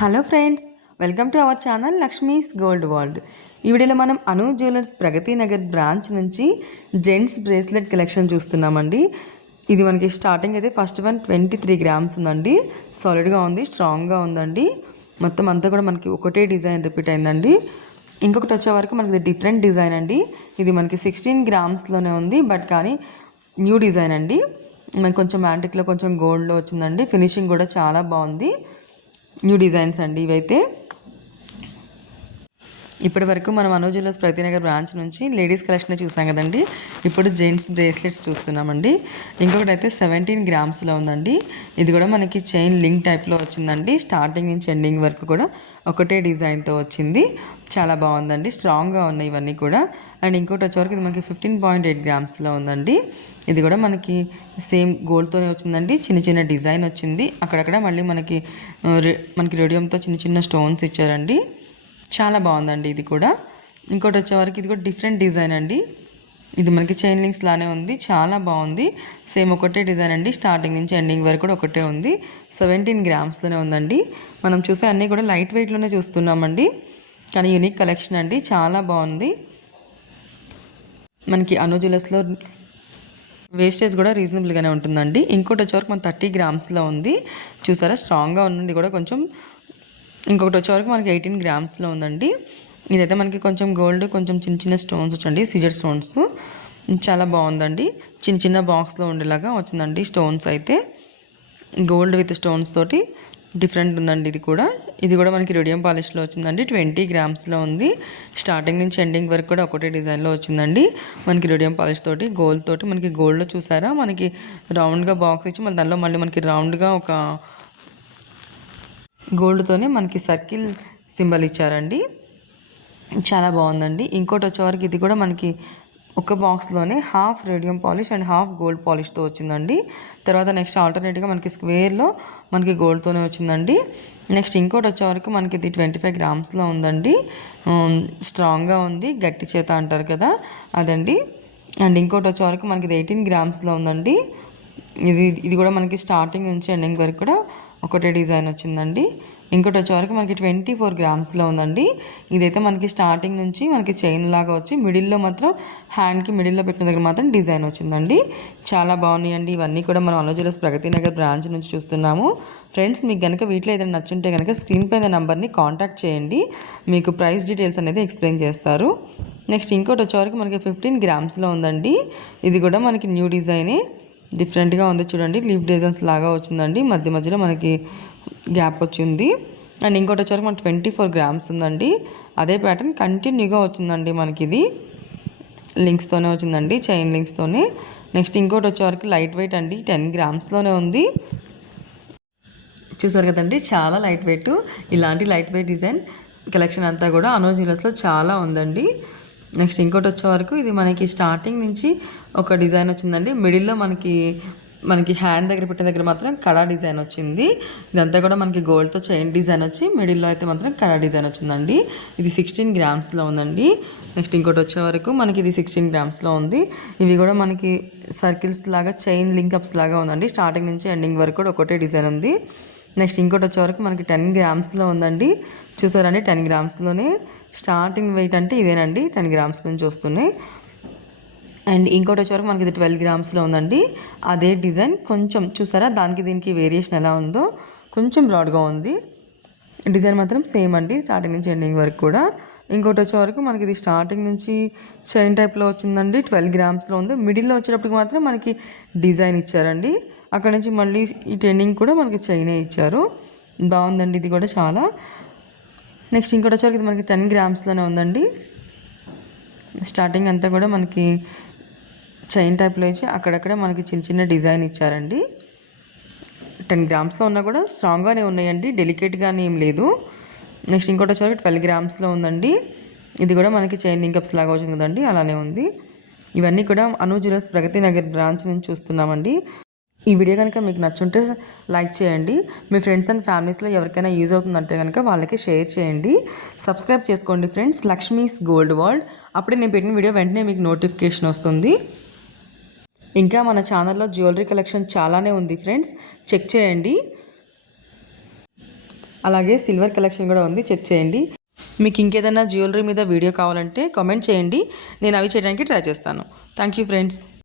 Hello friends, welcome to our channel Lakshmi's gold world. ఈ వీడియోలో మనం అను జ్యువెలర్స్ ప్రగతి నగర్ బ్రాంచ్ నుంచి జెంట్స్ బ్రేస్లెట్ కలెక్షన్ చూస్తున్నామండి. ఇది మనకి స్టార్టింగ్ అయితే ఫస్ట్ వన్ 23 గ్రామ్స్ ఉందండి. సాలిడ్గా ఉంది, స్ట్రాంగ్గా ఉందండి. మొత్తం అంతా కూడా మనకి ఒకటే డిజైన్ రిపీట్ అయిందండి. ఇంకొకటి వచ్చే వరకు మనకి డిఫరెంట్ డిజైన్ అండి. ఇది మనకి 16 గ్రామ్స్లోనే ఉంది, బట్ కానీ న్యూ డిజైన్ అండి. మనకి కొంచెం యాంటిక్లో కొంచెం గోల్డ్లో వచ్చిందండి. ఫినిషింగ్ కూడా చాలా బాగుంది. న్యూ డిజైన్స్ అండి ఇవైతే. ఇప్పటి వరకు మనం అను జ్యువెలర్స్ ప్రగతి నగర్ బ్రాంచ్ నుంచి లేడీస్ కలెక్షన్ చూసాం కదండి. ఇప్పుడు జెంట్స్ బ్రేస్లెట్స్ చూస్తున్నామండి. ఇంకొకటి అయితే 17 గ్రామ్స్లో ఉందండి. ఇది కూడా మనకి చైన్ లింక్ టైప్లో వచ్చిందండి. స్టార్టింగ్ నుంచి ఎండింగ్ వరకు కూడా ఒకటే డిజైన్తో వచ్చింది. చాలా బాగుందండి, స్ట్రాంగ్గా ఉన్నాయి ఇవన్నీ కూడా. అండ్ ఇంకోటి వచ్చేవరకు ఇది మనకి 15.8 గ్రామ్స్లో ఉందండి. ఇది కూడా మనకి సేమ్ గోల్డ్తోనే వచ్చిందండి. చిన్న చిన్న డిజైన్ వచ్చింది. అక్కడక్కడ మళ్ళీ మనకి రేడియంతో చిన్న చిన్న స్టోన్స్ ఇచ్చారండి. చాలా బాగుందండి ఇది కూడా. ఇంకోటి వచ్చేవరకు ఇది కూడా డిఫరెంట్ డిజైన్ అండి. ఇది మనకి చైన్ లింక్స్ లానే ఉంది, చాలా బాగుంది. సేమ్ ఒకటే డిజైన్ అండి. స్టార్టింగ్ నుంచి ఎండింగ్ వరకు కూడా ఒకటే ఉంది. 17 గ్రామ్స్లోనే ఉందండి. మనం చూసే అన్నీ కూడా లైట్ వెయిట్లోనే చూస్తున్నామండి, కానీ యూనిక్ కలెక్షన్ అండి. చాలా బాగుంది. మనకి అను జ్యువెలర్స్లో వేస్టేజ్ కూడా రీజనబుల్గానే ఉంటుందండి. ఇంకోటి వచ్చేవరకు మన 30 గ్రామ్స్లో ఉంది. చూసారా, స్ట్రాంగ్గా ఉంది కూడా కొంచెం. ఇంకొకటి వచ్చేవరకు మనకి 18 గ్రామ్స్లో ఉందండి. ఇదైతే మనకి కొంచెం గోల్డ్, కొంచెం చిన్న చిన్న స్టోన్స్ వచ్చండి, సిజర్ స్టోన్స్. చాలా బాగుందండి. చిన్న చిన్న బాక్స్లో ఉండేలాగా వచ్చిందండి స్టోన్స్ అయితే. గోల్డ్ విత్ స్టోన్స్ తోటి డిఫరెంట్ ఉందండి ఇది కూడా మనకి రేడియం పాలిష్లో వచ్చిందండి. 20 గ్రామ్స్లో ఉంది. స్టార్టింగ్ నుంచి ఎండింగ్ వరకు కూడా ఒకటే డిజైన్లో వచ్చిందండి. మనకి రేడియం పాలిష్ తోటి గోల్డ్ తోటి మనకి గోల్డ్లో చూసారా, మనకి రౌండ్గా బాక్స్ ఇచ్చి దానిలో మళ్ళీ మనకి రౌండ్గా ఒక గోల్డ్తోనే మనకి సర్కిల్ సింబల్ ఇచ్చారండి. చాలా బాగుందండి. ఇంకోటి వచ్చేవరకు ఇది కూడా మనకి ఒక బాక్స్లోనే half radium polish and half gold పాలిష్తో వచ్చిందండి. తర్వాత నెక్స్ట్ ఆల్టర్నేట్గా మనకి స్క్వేర్లో మనకి గోల్డ్తోనే వచ్చిందండి. నెక్స్ట్ ఇంకోటి వచ్చేవరకు మనకి ఇది 25 గ్రామ్స్లో ఉందండి. స్ట్రాంగ్గా ఉంది, గట్టి చేత అంటారు కదా అదండి. అండ్ ఇంకోటి వచ్చేవరకు మనకి ఇది 18 గ్రామ్స్లో ఉందండి. ఇది కూడా మనకి స్టార్టింగ్ నుంచి ఎండింగ్ వరకు కూడా ఒకటే డిజైన్ వచ్చిందండి. ఇంకోటి వచ్చేవరకు మనకి 24 గ్రామ్స్లో ఉందండి. ఇదైతే మనకి స్టార్టింగ్ నుంచి మనకి చైన్ లాగా వచ్చి మిడిల్లో మాత్రం హ్యాండ్కి మిడిల్లో పెట్టిన దగ్గర మాత్రం డిజైన్ వచ్చిందండి. చాలా బాగున్నాయండి. ఇవన్నీ కూడా మనం అను జ్యువెలర్స్ ప్రగతి నగర్ బ్రాంచ్ నుంచి చూస్తున్నాము. ఫ్రెండ్స్, మీకు కనుక వీటిలో ఏదైనా నచ్చుంటే కనుక స్క్రీన్ పైన నెంబర్ని కాంటాక్ట్ చేయండి. మీకు ప్రైస్ డీటెయిల్స్ అనేది ఎక్స్ప్లెయిన్ చేస్తారు. నెక్స్ట్ ఇంకోటి వచ్చేవరకు మనకి 15 గ్రామ్స్లో ఉందండి. ఇది కూడా మనకి న్యూ డిజైనే, డిఫరెంట్గా ఉంది చూడండి. లీఫ్ డిజైన్స్ లాగా వచ్చిందండి. మధ్య మధ్యలో మనకి గ్యాప్ వచ్చింది. అండ్ ఇంకోటి వచ్చేవరకు మనకి 24 గ్రామ్స్ ఉందండి. అదే ప్యాటర్న్ కంటిన్యూగా వచ్చిందండి. మనకి ఇది లింక్స్తోనే వచ్చిందండి, చైన్ లింక్స్తోనే. నెక్స్ట్ ఇంకోటి వచ్చేవరకు లైట్ వెయిట్ అండి, 10 గ్రామ్స్లోనే ఉంది. చూసారు కదండి, చాలా లైట్ వెయిట్. ఇలాంటి లైట్ వెయిట్ డిజైన్ కలెక్షన్ అంతా కూడా అను జ్యువెలర్స్లో చాలా ఉందండి. నెక్స్ట్ ఇంకోటి వచ్చేవరకు ఇది మనకి స్టార్టింగ్ నుంచి ఒక డిజైన్ వచ్చిందండి. మిడిల్లో మనకి హ్యాండ్ దగ్గర పెట్టిన దగ్గర మాత్రం కడా డిజైన్ వచ్చింది. ఇదంతా కూడా మనకి గోల్డ్తో చైన్ డిజైన్ వచ్చి మిడిల్లో అయితే మాత్రం కడా డిజైన్ వచ్చిందండి. ఇది 16 గ్రామ్స్లో ఉందండి. నెక్స్ట్ ఇంకోటి వచ్చేవరకు మనకి ఇది 16 గ్రామ్స్లో ఉంది. ఇవి కూడా మనకి సర్కిల్స్ లాగా చైన్ లింకప్స్ లాగా ఉందండి. స్టార్టింగ్ నుంచి ఎండింగ్ వరకు కూడా ఒకటే డిజైన్ ఉంది. నెక్స్ట్ ఇంకోటి వచ్చేవరకు మనకి 10 గ్రామ్స్లో ఉందండి. చూసారండి, 10 గ్రామ్స్లోనే స్టార్టింగ్ వెయిట్ అంటే ఇదేనండి. 10 గ్రామ్స్ నుంచి వస్తున్నాయి. అండ్ ఇంకోటి వచ్చేవరకు మనకి ఇది 12 గ్రామ్స్లో ఉందండి. అదే డిజైన్ కొంచెం చూసారా, దానికి దీనికి వేరియేషన్ ఎలా ఉందో, కొంచెం బ్రాడ్గా ఉంది. డిజైన్ మాత్రం సేమ్ అండి, స్టార్టింగ్ నుంచి ఎండింగ్ వరకు కూడా. ఇంకోటి వచ్చేవరకు మనకి ఇది స్టార్టింగ్ నుంచి చైన్ టైప్లో వచ్చిందండి. 12 గ్రామ్స్లో ఉంది. మిడిల్లో వచ్చేటప్పటికి మాత్రం మనకి డిజైన్ ఇచ్చారండి. అక్కడ నుంచి మళ్ళీ ఈ ఎండింగ్ కూడా మనకి చైనే ఇచ్చారు. బాగుందండి ఇది కూడా చాలా. నెక్స్ట్ ఇంకోటి వచ్చేవరకు ఇది మనకి 10 గ్రామ్స్లోనే ఉందండి. స్టార్టింగ్ అంతా కూడా మనకి చైన్ టైప్లో ఇచ్చి అక్కడక్కడ మనకి చిన్న చిన్న డిజైన్ ఇచ్చారండి. 10 గ్రామ్స్లో ఉన్నా కూడా స్ట్రాంగ్గానే ఉన్నాయండి, డెలికేట్గానే ఏం లేదు. నెక్స్ట్ ఇంకోటి వచ్చేవరకు 12 గ్రామ్స్లో ఉందండి. ఇది కూడా మనకి చైన్ లింకప్స్ లాగా వచ్చింది కదండి, అలానే ఉంది. ఇవన్నీ కూడా అను జ్యువెలర్స్ ప్రగతి నగర్ బ్రాంచ్ నుంచి చూస్తున్నామండి. ఈ వీడియో కనుక మీకు నచ్చుంటే లైక్ చేయండి. మీ ఫ్రెండ్స్ అండ్ ఫ్యామిలీస్లో ఎవరికైనా యూజ్ అవుతుందంటే కనుక వాళ్ళకి షేర్ చేయండి. సబ్స్క్రైబ్ చేసుకోండి ఫ్రెండ్స్, లక్ష్మీస్ గోల్డ్ వరల్డ్. అప్పుడే నేను పెట్టిన వీడియో వెంటనే మీకు నోటిఫికేషన్ వస్తుంది. ఇంకా మన ఛానల్లో జ్యువెలరీ కలెక్షన్ చాలానే ఉంది ఫ్రెండ్స్, చెక్ చేయండి. అలాగే సిల్వర్ కలెక్షన్ కూడా ఉంది, చెక్ చేయండి. మీకు ఇంకేదైనా జ్యువెలరీ మీద వీడియో కావాలంటే కామెంట్ చేయండి, నేను అవి చేయడానికి ట్రై చేస్తాను. Thank you friends.